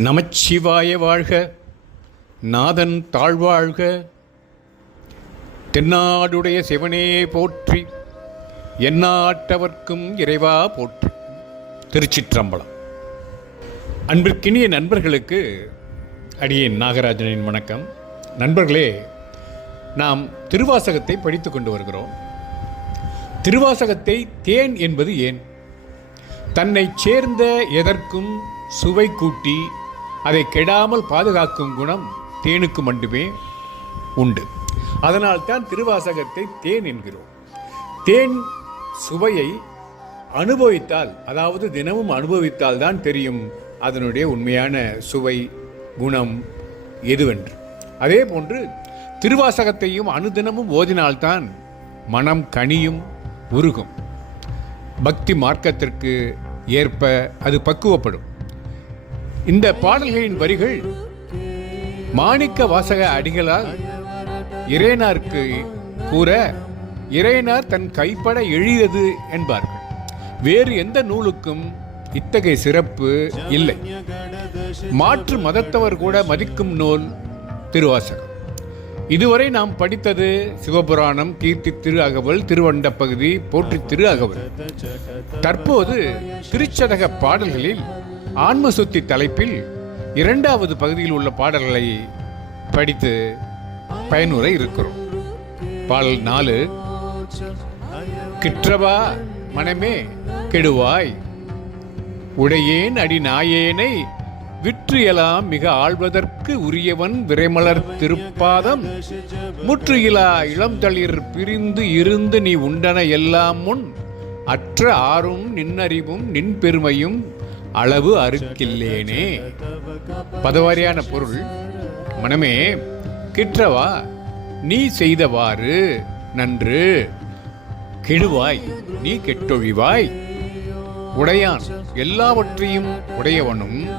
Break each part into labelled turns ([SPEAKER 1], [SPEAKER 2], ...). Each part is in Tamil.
[SPEAKER 1] நமச்சிவாய வாழ்க. நாதன் தாழ்வாழ்க. தென்னாடுடைய சிவனே போற்றி. என்னாட்டவர்க்கும் இறைவா போற்றி. திருச்சிற்றம்பலம். அன்பிற்கினிய நண்பர்களுக்கு அடியேன் நாகராஜனின் வணக்கம். நண்பர்களே நாம் திருவாசகத்தை படித்து கொண்டு வருகிறோம். திருவாசகத்தை தேன் என்பது ஏன்? தன்னை சேர்ந்த எதற்கும் சுவை கூட்டி அதை கெடாமல் பாதுகாக்கும் குணம் தேனுக்கு மட்டுமே உண்டு. அதனால்தான் திருவாசகத்தை தேன் என்கிறோம். தேன் சுவையை அனுபவித்தால் அதாவது தினமும் அனுபவித்தால் தான் தெரியும் அதனுடைய உண்மையான சுவை குணம் எதுவென்று. அதே போன்று திருவாசகத்தையும் அனுதினமும் ஓதினால்தான் மனம் கனியும் உருகும். பக்தி மார்க்கத்திற்கு ஏற்ப அது பக்குவப்படும். இந்த பாடல்களின் வரிகள் மாணிக்க வாசக அடிகளால் இறையனாருக்கு கூற இறையனார் தன் கைப்பட எழுதியது என்பார்கள். வேறு எந்த நூலுக்கும் இத்தகைய சிறப்பு இல்லை. மாற்று மதத்தவர் கூட மதிக்கும் நூல் திருவாசகம். இதுவரை நாம் படித்தது சிவபுராணம் கீர்த்தி திரு அகவல் திருவண்ட பகுதி போற்றி திரு அகவல் தற்போது திருச்சதக பாடல்களில் ஆன்ம சுத்தி தலைப்பில் இரண்டாவது பகுதியில் உள்ள பாடல்களை படித்து பயனுற இருக்கிறோம். பாடல் நாலு கிற்றவா மனமே கெடுவாய் உடையேன் அடி நாயேனை விற்று எலாம் மிக ஆழ்வதற்கு உரியவன் விரைமலர் திருப்பாதம். முற்றுகிலா இளம்தளிர் பிரிந்து இருந்து நீ உண்டன எல்லாம் முன் அற்ற ஆறும் நின்னறிவும் நின் பெருமையும் அளவு அறுக்கில்லேனே. பதவாரியான பொருள். மனமே கிற்றவா நீ செய்தவாறு நன்று. கெடுவாய் நீ கெட்டொழிவாய். உடையான் எல்லாவற்றையும் உடையவனும்.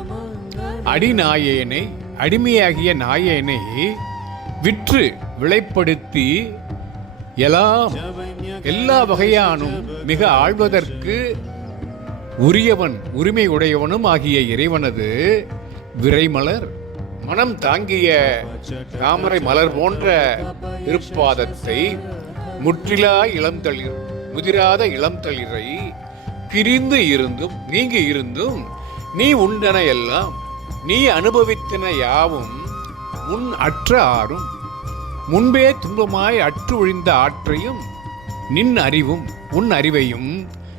[SPEAKER 1] அடிநாயேனை அடிமையாகிய நாயேனை விற்று விலைப்படுத்தி எல்லாம் எல்லா வகையானும் மிக ஆழ்வதற்கு உரியவன் உரிமை உடையவனும் ஆகிய இறைவனது விரைமலர் மனம் தாங்கிய தாமரை மலர் போன்ற திருப்பாதத்தை முற்றிலா இளம்தளிர் முதிராத இளம்தளிரை பிரிந்து இருந்தும் நீங்கி இருந்தும் நீ உண்டன எல்லாம் நீ அனுபவித்தன யாவும் உன் அற்ற ஆறும் முன்பே துன்பமாய் அற்று ஒழிந்த ஆற்றையும் நின் அறிவும் உன் அறிவையும்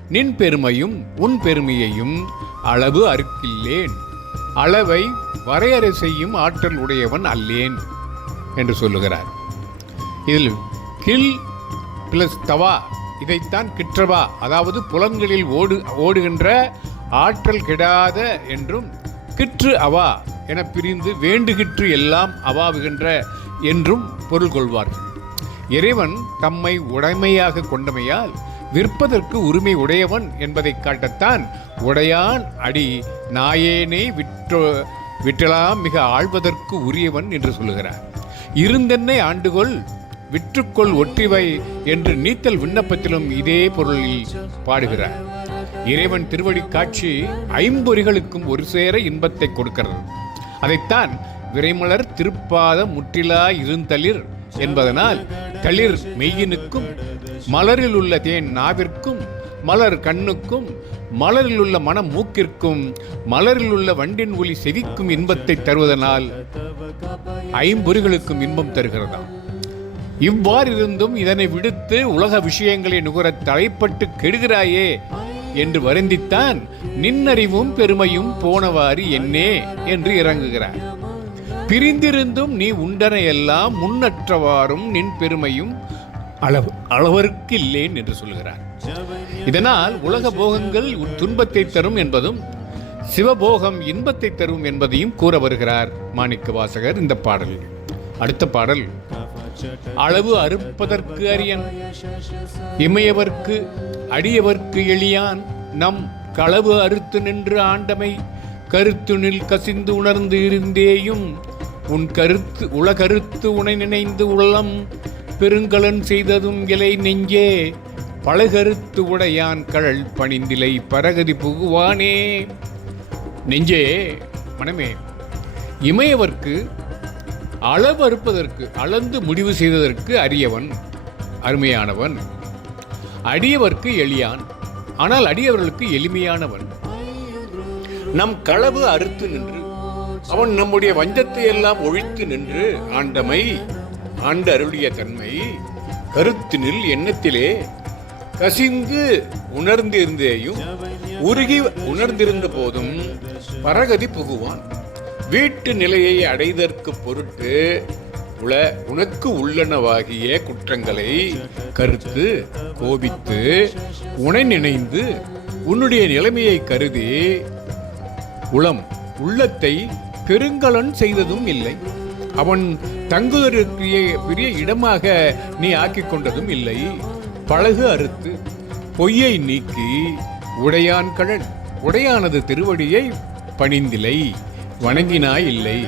[SPEAKER 1] நின் பெருமையும் உன் பெருமையையும் அளவு அறுக்கில்லேன். அளவை வரையறை செய்யும் ஆற்றல் உடையவன் அல்லேன் என்று சொல்லுகிறார். இதில் கில் பிளஸ் தவா இதைத்தான் கிற்றவா அதாவது புலன்களில் ஓடு ஓடுகின்ற ஆற்றல் கெடாத என்றும் கிற்று அவா என பிரிந்து வேண்டுகிற்று எல்லாம் அவாவுகின்ற என்றும் பொருள் கொள்வார்கள். இறைவன் தம்மை உடைமையாக கொண்டமையால் விற்பதற்கு உரிமை உடையவன் என்பதை காட்டத்தான் உடையான் அடி நாயேனே விற்றோ விட்டலாம் மிக ஆழ்வதற்கு உரியவன் என்று சொல்லுகிறார். இருந்தென்னை ஆண்டுகொள் விற்றுக்கொள் ஒற்றிவை என்று நீத்தல் விண்ணப்பத்திலும் இதே பொருளில் பாடுகிறார். இறைவன் திருவடி காட்சி ஐம்பொறிகளுக்கும் ஒரு சேர இன்பத்தை கொடுக்கிறது. அதைத்தான் விரைமலர் திருப்பாத முற்றிலா இருந்தளிர் என்பதனால் தளிர் மெய்யினுக்கும் மலரில் உள்ள தேன் நாவிற்கும் மலர் கண்ணுக்கும் மலரில் உள்ள மனம் மூக்கிற்கும் மலரில் உள்ள வண்டின் ஒலி செவிக்கும் இன்பத்தை தருவதனால் ஐம்பொறிகளுக்கும் இன்பம் தருகிறதாம் இவ்வாறு இருந்தும் இதனை விடுத்து உலக விஷயங்களை நுகர தலைப்பட்டு கெடுகிறாயே என்று வருந்தித்தான் நின்னறிவும் பெருமையும் போனவாறு என்னே என்று இறங்குகிறார். பிரிந்திருந்தும் நீ உண்டன எல்லாம் முன்னற்றவாறும் நின் பெருமையும் அளவு. அளவருக்கு இல்லேன் என்று சொல்கிறார் இதனால் உலக போகங்கள் உன் துன்பத்தை தரும் என்பதும் சிவபோகம் இன்பத்தை தரும் என்பதையும் கூற வருகிறார் மாணிக்க வாசகர் இந்த பாடல். அடுத்த பாடல். அளவு அறுப்பதற்கு அரியன் இமையவர்க்கு அடியவர்க்கு எளியான் நம் களவு அறுத்து நின்று ஆண்டமை கருத்துனில் கசிந்து உணர்ந்து இருந்தேயும் உன் கருத்து உலகருத்து உனை நினைந்து உள்ளம் பெருங்கலன் செய்ததும் இலை நெஞ்சே. பழகருத்து உடையான் கழல் பணிந்திலை பரகதி புகுவானே. நெஞ்சே மனமே இமையவர்க்கு அளவறுப்பதற்கு அளந்து முடிவு செய்ததற்கு அரியவன் அருமையானவன். அடியவர்க்கு எளியான் ஆனால் அடியவர்களுக்கு எளிமையானவன். நம் களவு அறுத்து நின்று அவன் நம்முடைய வஞ்சத்தை எல்லாம் ஒழித்து நின்று ஆண்டமை ஆண்டு அருளிய தன்மை கருத்தினில் எண்ணத்திலே கசிந்து உணர்ந்திருந்தேயும் உருகி உணர்ந்திருந்த போதும் பரகதி புகுவான். வீட்டு நிலையை அடைதற்கு பொருட்டு உள உனக்கு உள்ளனவாகிய குற்றங்களை கருத்து கோபித்து உனை நினைந்து உன்னுடைய நிலைமையை கருதி உளம் உள்ளத்தை பெருங்கலன் செய்ததும் இல்லை. அவன் தங்குவதற்கு பெரிய இடமாக நீ ஆக்கிக் கொண்டதும் இல்லை. பழகு அறுத்து பொய்யை நீக்கி உடையான் கடன் உடையானது திருவடியை பணிந்திலை வணங்கினாய் இல்லை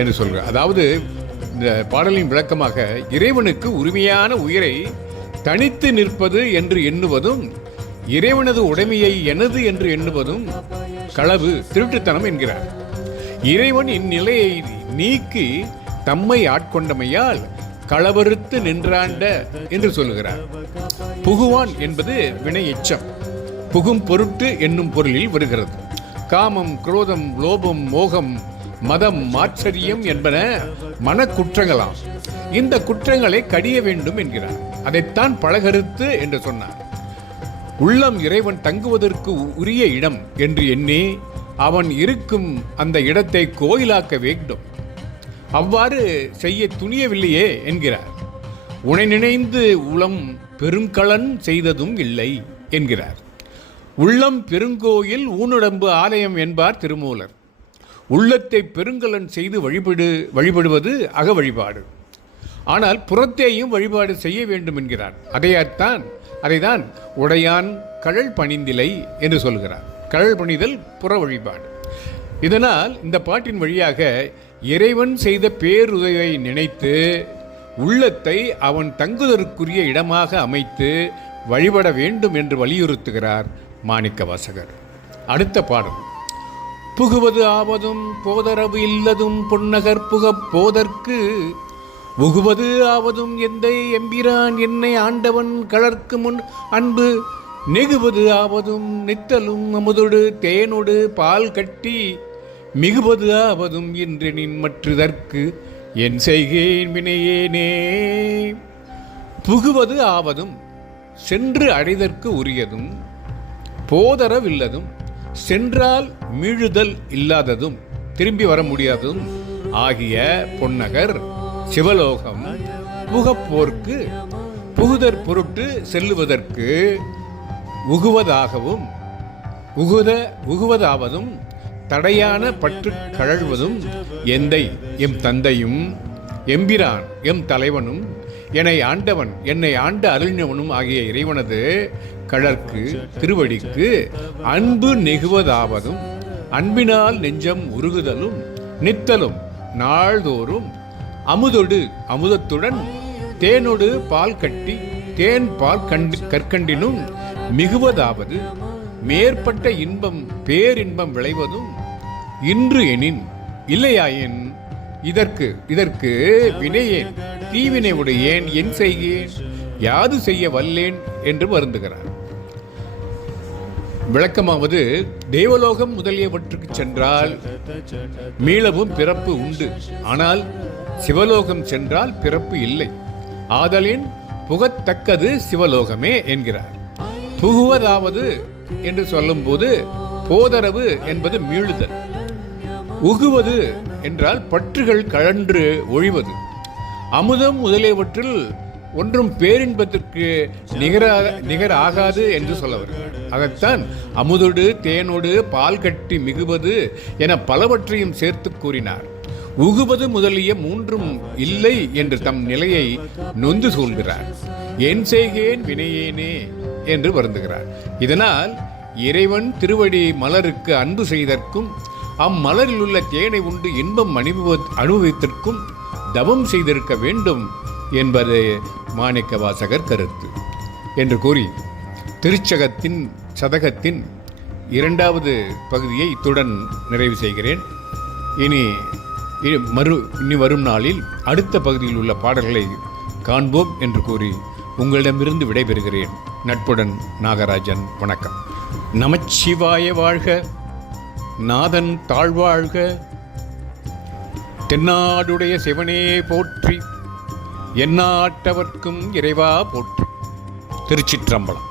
[SPEAKER 1] என்று சொல்ற. அதாவது இந்த பாடலின் விளக்கமாக இறைவனுக்கு உரிமையான உயிரை தனித்து நிற்பது என்று எண்ணுவதும் இறைவனது உடைமையை எனது என்று எண்ணுவதும் களவு திருட்டுத்தனம் என்கிறார். இறைவன் இந்நிலையை நீக்கி தம்மை ஆட்கொண்டமையால் களவறுத்து நின்றாண்ட என்று சொல்லுகிறார். புகுவான் என்பது வினை எச்சம் புகும் பொருட்டு என்னும் பொருளில் வருகிறது. காமம் குரோதம் லோபம் மோகம் மதம் மாச்சரியம் என்பன மனக்குற்றங்களாம். இந்த குற்றங்களை கடிய வேண்டும் என்கிறார். அதைத்தான் பழகருத்து என்று சொன்னார். உள்ளம் இறைவன் தங்குவதற்கு உரிய இடம் என்று எண்ணி அவன் இருக்கும் அந்த இடத்தை கோயிலாக்க வேண்டும். அவ்வாறு செய்ய துணியவில்லையே என்கிறார். உனை நினைந்து உளம் பெருங்கலன் செய்ததும் இல்லை என்கிறார். உள்ளம் பெருங்கோயில் ஊனுடம்பு ஆலயம் என்பார் திருமூலர். உள்ளத்தை பெருங்கலன் செய்து வழிபடு வழிபடுவது அக வழிபாடு. ஆனால் புறத்தேயும் வழிபாடு செய்ய வேண்டும் என்கிறார். அதையாத்தான் அதைதான் உடையான் கழல் பணிந்திலை என்று சொல்கிறார். கழல் பணிதல் புற வழிபாடு. இதனால் இந்த பாட்டின் வழியாக இறைவன் செய்த பேருதவியை நினைத்து உள்ளத்தை அவன் தங்குதற்குரிய இடமாக அமைத்து வழிபட வேண்டும் என்று வலியுறுத்துகிறார் மாணிக்க வாசகர். அடுத்த பாடல். புகுவது ஆவதும் போதரவு இல்லதும் பொன்னகர் புகப் போதற்கு உகுவது ஆவதும் எந்தை எம்பிரான் என்னை ஆண்டவன் கலர்க்கு முன் அன்பு நெகுவது ஆவதும் நித்தலும் அமுதொடு தேனொடு பால் கட்டி மிகுவது ஆவதும் என்று நின் மற்றதற்கு என் செய்கேன் வினையேனே. புகுவது ஆவதும் சென்று அடைதற்கு உரியதும் போதரவில்லதும் சென்றால் மீழுதல் இல்லாததும் திரும்பி வர முடியாததும் ஆகிய பொன்னகர் சிவலோகம் புகப்போர்க்கு புகுதற் பொருட்டு செல்லுவதற்கு உகுவதாகவும் உகுத உகுவதாவதும் தடையான பற்று கழழ்வதும் எந்தை எம் தந்தையும் எம்பிரான் எம் தலைவனும் என்னை ஆண்டவன் என்னை ஆண்ட அருளினவனும் ஆகிய இறைவனது கழற்கு திருவடிக்கு அன்பு நெகுவதாவதும் அன்பினால் நெஞ்சம் உருகுதலும் நித்தலும் நாள்தோறும் அமுதொடு அமுதத்துடன் தேனொடு பால் கட்டி தேன் பால் கண்டு கற்கண்டினும் மிகுவதாவது மேற்பட்ட இன்பம் பேரின்பம் விளைவதும் இன்று எனின் இல்லையாயின் இதற்கு இதற்கு வினையேன் தீவினை உடையேன் என் செய்கேன் யாது செய்ய வல்லேன் என்று வருந்துகிறார். விளக்கமாவது தேவலோகம் முதலியவற்றுக்கு சென்றால் மீளவும் பிறப்பு உண்டு. ஆனால் சிவலோகம் சென்றால் பிறப்பு இல்லை. ஆதலின் புகத்தக்கது சிவலோகமே என்கிறார். புகுவதாவது என்று சொல்லும்போது போதரவு என்பது மீளுதல். உகுவது என்றால் பற்றுகள் கழன்று ஒழிவது. அமுதம் முதலியவற்றில் ஒன்றும் பேரின்பத்திற்கு நிகராக நிகர் ஆகாது என்று சொல்ல அதைத்தான் அமுதொடு தேனோடு பால் கட்டி மிகுவது என பலவற்றையும் சேர்த்து கூறினார். உகுவது முதலிய மூன்றும் இல்லை என்று தம் நிலையை நொந்து சொல்கிறார் என் செய்கேன் வினையேனே என்று வருந்துகிறார். இதனால் இறைவன் திருவடி மலருக்கு அன்பு செய்தற்கும் அம்மலரில் உள்ள தேனை உண்டு இன்பம் அனுபவ அனுபவித்திற்கும் தவம் செய்திருக்க வேண்டும் என்பது மாணிக்க வாசகர் கருத்து என்று கூறி திருச்சகத்தின் சதகத்தின் இரண்டாவது பகுதியை இத்துடன் நிறைவு செய்கிறேன். இனி இனி மறு இனி வரும் நாளில் அடுத்த பகுதியில் உள்ள பாடல்களை காண்போம் என்று கூறி உங்களிடமிருந்து விடைபெறுகிறேன். நட்புடன் நாகராஜன் வணக்கம். நமச்சிவாய வாழ்க. நாதன் தாழ்வாழ்க. தென்னாடுடைய சிவனே போற்றி. எண்ணாட்டவர்க்கும் இறைவா போற்றி. திருச்சிற்றம்பலம்.